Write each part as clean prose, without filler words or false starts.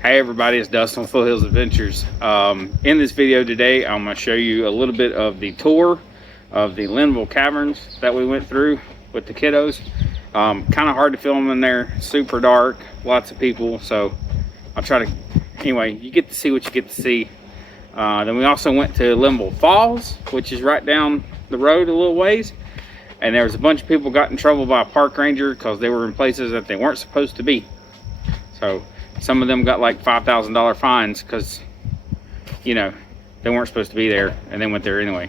Hey everybody, it's Dustin with Full Hills Adventures. In this video today, I'm going to show you a little bit of the tour of the Linville Caverns that we went through with the kiddos. Kind of hard to film in there, super dark, lots of people, so I'll try to, anyway, you get to see what you get to see. Then we also went to Linville Falls, which is right down the road a little ways, and there was a bunch of people got in trouble by a park ranger because they were in places that they weren't supposed to be. So some of them got like $5,000 fines because, you know, they weren't supposed to be there and they went there anyway.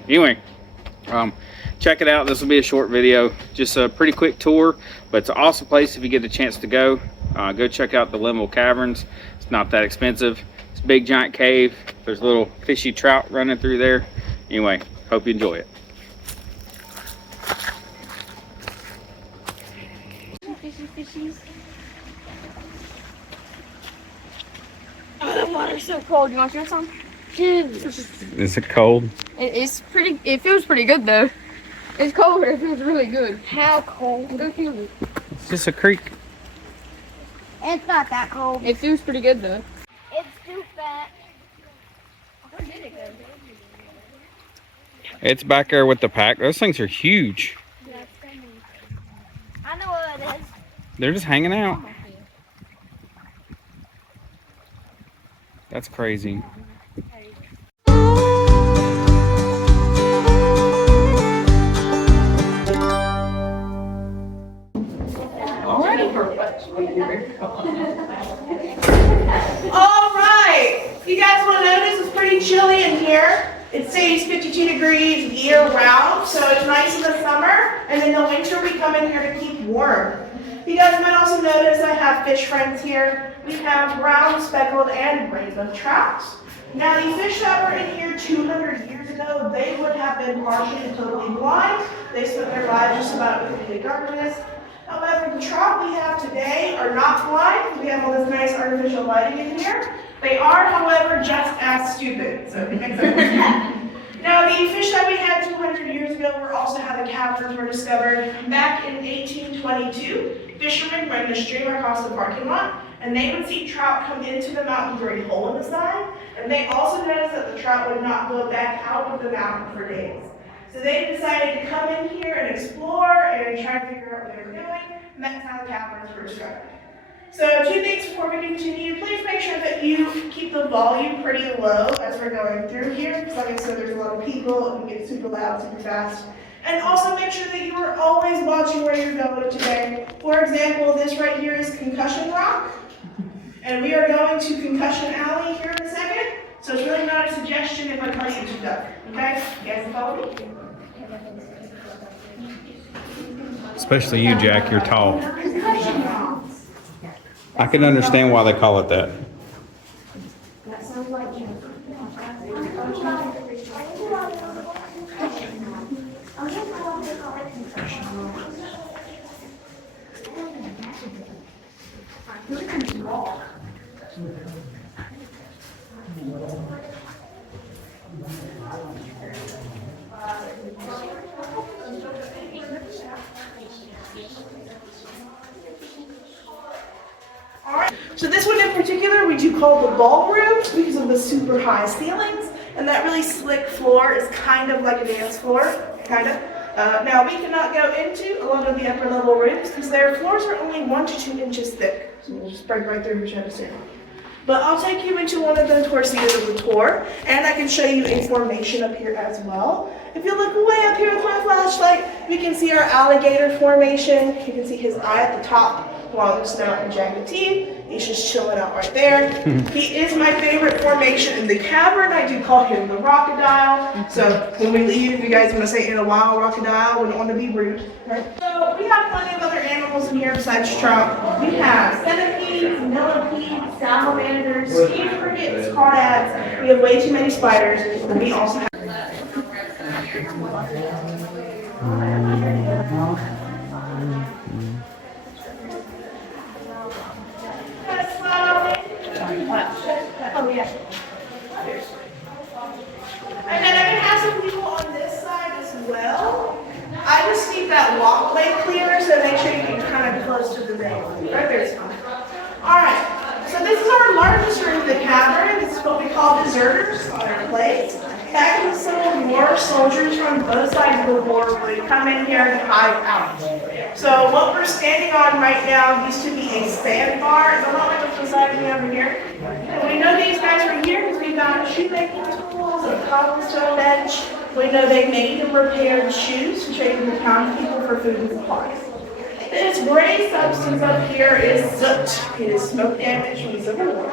Check it out. This will be a short video, just a pretty quick tour, but it's an awesome place if you get a chance to go. Go check out the Linville Caverns. It's not that expensive. It's a big giant cave. There's little fishy trout running through there. Anyway, hope you enjoy it. Fishies. Oh, the water's so cold. You want to drink some? Is it cold? It's pretty. It feels pretty good though. It's cold, but it feels really good. How cold? Go feel it. It's just a creek. It's not that cold. It feels pretty good though. It's too fat. Where did it go? It's back there with the pack. Those things are huge. I know what it is. They're just hanging out. That's crazy. Alright, you guys will notice it's pretty chilly in here. It stays 52 degrees year round, so it's nice in the summer, and in the winter we come in here to keep warm. You guys might also notice I have fish friends here. We have brown, speckled, and rainbow trouts. Now the fish that were in here 200 years ago, they would have been partially and totally blind. They spent their lives just about in complete darkness. However, the trout we have today are not blind. We have all this nice artificial lighting in here. They are, however, just as stupid. So now, the fish that we had 200 years ago were also how the caverns were discovered. Back in 1822, fishermen ran the stream across the parking lot, and they would see trout come into the mountain through a hole in the side, and they also noticed that the trout would not go back out of the mountain for days. So they decided to come in here and explore and try to figure out what they were doing, and that's how the caverns were discovered. So 2 things before we continue. Please make sure that you keep the volume pretty low as we're going through here, because like I said, there's a lot of people, and we get super loud, super fast. And also make sure that you are always watching where you're going today. For example, this right here is Concussion Rock, and we are going to Concussion Alley here in a second. So it's really not a suggestion if I tell you to duck. Okay? You guys follow me? Especially you, Jack. You're tall. I can understand why they call it that. That sounds like you. Alright, so this one in particular we do call the ballroom because of the super high ceilings, and that really slick floor is kind of like a dance floor, kind of. Now we cannot go into a lot of the upper level rooms because their floors are only 1 to 2 inches thick. So we'll just break right through and try to stand. But I'll take you into one of them towards the end of the tour, and I can show you a formation up here as well. If you look way up here with my flashlight, we can see our alligator formation. You can see his eye at the top, long snout and jagged teeth. He's just chilling out right there. He is my favorite formation in the cavern. I do call him the crocodile. So when we leave, you guys want to say in a while crocodile. We don't want to be rude, right? So we have plenty of other animals in here besides trout. We have centipedes, millipedes, salamanders, sea crickets, crawdads. We have way too many spiders. And we also have oh yeah. And then I can have some people on this side as well. I just need that walkway clear, so make sure you get kind of close to the rail. Right there's fine. All right. So this is our largest the cavern. This is what we call deserters on our place. Back in the Civil War, soldiers from both sides of the war would come in here and hide out. So what we're standing on right now used to be a sandbar. It's a lot like what's beside me over here. And we know these guys were here because we found shoemaking tools, a cobblestone bench. We know they made and repaired shoes to trade with the townspeople for food and supplies. This gray substance up here is soot. It is smoke damage from the Civil War.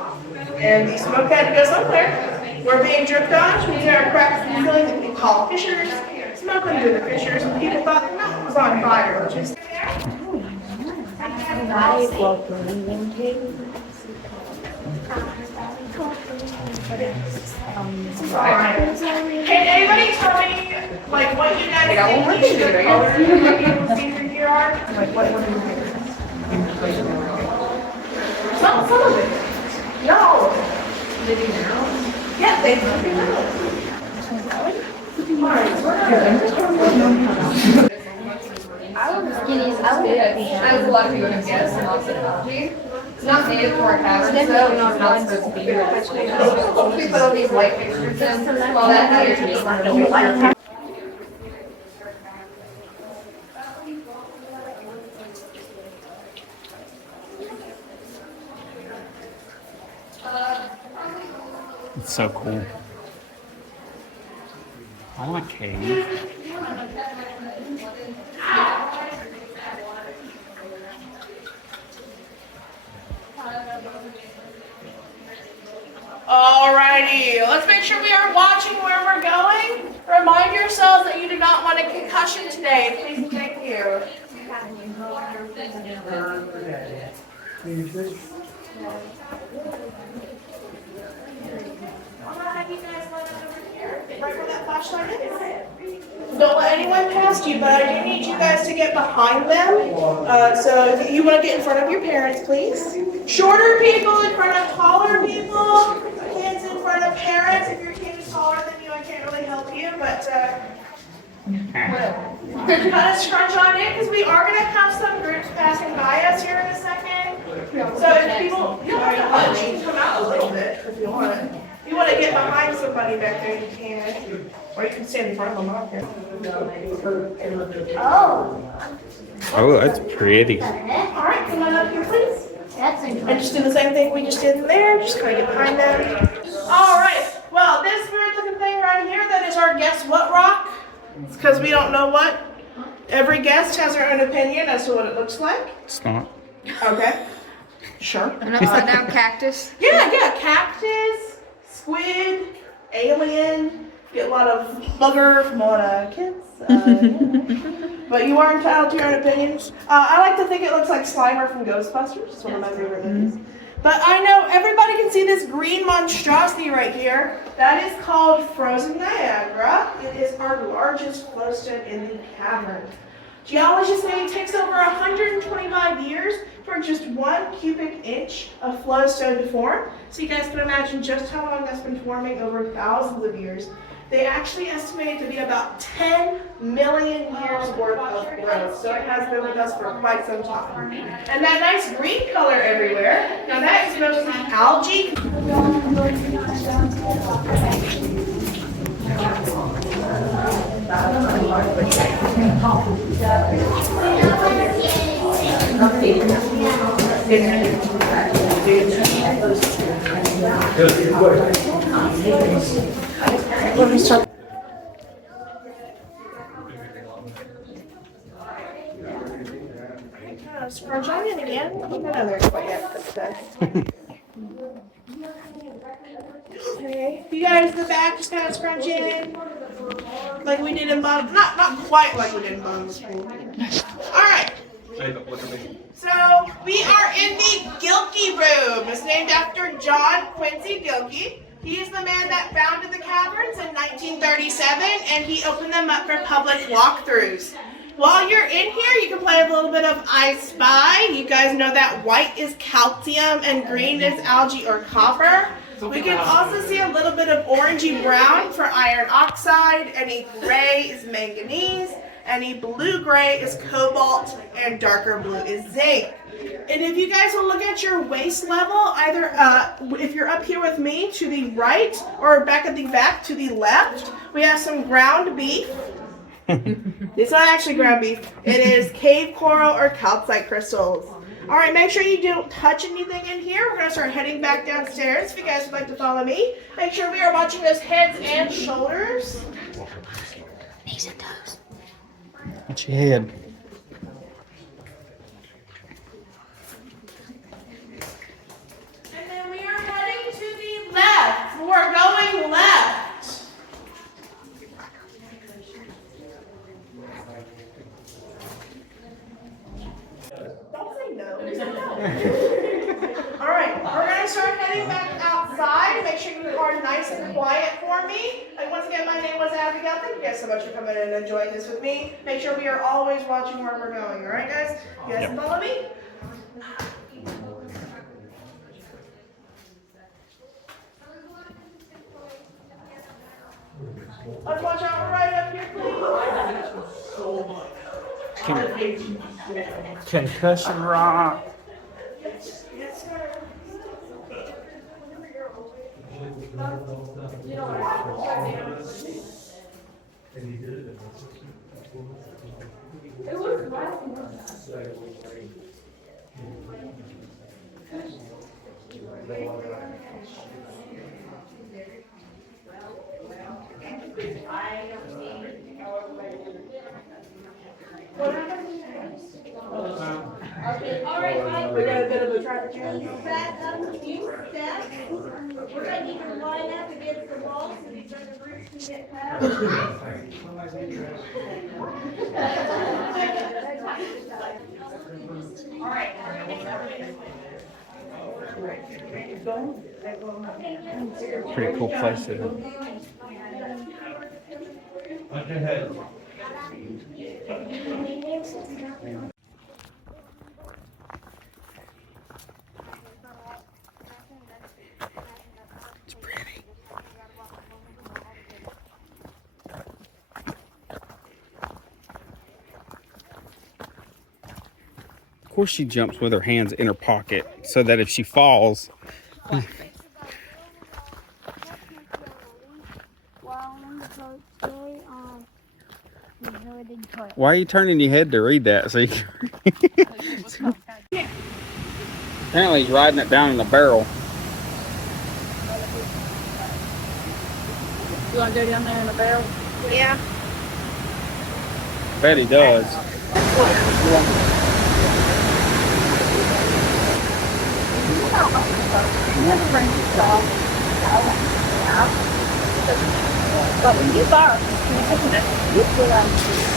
And the smoke had to go somewhere. We're being dripped on, which means there are cracks in the ceiling that we call fissures. Smoke under the fissures, and people thought the mountain was on fire, which is Can anybody tell me, like, what you guys think the colors of the people see through here are? Like, what are your favorites? Some of it. No. Yeah, they As a lot of people have guessed, and also algae. It's not native to our caverns, though. It's not supposed to be here. We put all these light fixtures in. Well, that appears to be It's so cool. I like cave. Alrighty, let's make sure we are watching where we're going. Remind yourselves that you do not want a concussion today. Please and thank you. Have you guys lined up over here? Right where that flashlight is? Don't let anyone past you, but I do need you guys to get behind them. So if you want to get in front of your parents, please. Shorter people in front of taller people. Kids in front of parents. If your kid is taller than you, I can't really help you, but kind of scrunch on in because we are going to have some groups passing by us here in a second. So if people, you don't have to hunch, you can come out a little bit if you want. If you want to get behind somebody back there, you can. Or you can stand in front of them out here. Oh, that's pretty. All right, come on up here, please. That's And just do the same thing we just did in there. Just kind of get behind them. All right. Well, this weird-looking thing right here, that is our guess what rock. It's because we don't know what. Every guest has their own opinion as to what it looks like. It's not. Okay. Sure. An upside down cactus. Yeah, cactus, squid, alien. Get a lot of bugger from a lot of kids. Yeah. But you are entitled to your own opinions. I like to think it looks like Slimer from Ghostbusters. It's one of my favorite movies. But I know everybody can see this green monstrosity right here. That is called Frozen Niagara. It is our largest flowstone in the cavern. Geologists say it takes over 125 years for just 1 cubic inch of flowstone to form. So you guys can imagine just how long that's been forming over thousands of years. They actually estimate it to be about 10 million years worth of growth. So it has been with us for quite some time. And that nice green color everywhere, now that is mostly algae. Let me start. Scrunch on in again. I don't know there quite yet. Okay. You guys in the back just kind of scrunch in. Like we did in bottom. Not quite like we did in bottom school. Alright. So we are in the Gilkey room. It's named after John Quincy Gilkey. He is the man that founded the caverns in 1937, and he opened them up for public walkthroughs. While you're in here, you can play a little bit of I Spy. You guys know that white is calcium and green is algae or copper. We can also see a little bit of orangey brown for iron oxide. Any gray is manganese. Any blue-gray is cobalt, and darker blue is zinc. And if you guys will look at your waist level, either if you're up here with me to the right or back at the back to the left, we have some ground beef. It's not actually ground beef. It is cave coral or calcite crystals. All right, make sure you don't touch anything in here. We're gonna start heading back downstairs. If you guys would like to follow me, make sure we are watching those heads and shoulders. Knees and toes. Watch your head. And then we are heading to the left. We're going left. Don't say no. All right, we're gonna start heading back outside. Make sure you are nice and quiet for me. Like once again, my name was Abigail. Thank you guys so much for coming in and enjoying this with me. Make sure we are always watching where we're going. All right, guys? You guys can follow me? Let's watch out right up here, please. Concussion rock. Yes, sir. Alright, Mike, We got a bit of a traffic jam. back up a few steps. We're gonna need to line up against the wall so these other groups can get past. Pretty cool place. It's pretty. Of course she jumps with her hands in her pocket so that if she falls. Why are you turning your head to read that? So apparently he's riding it down in the barrel. You want to go down there in the barrel? Yeah. Bet he does. But when you bark, you feel like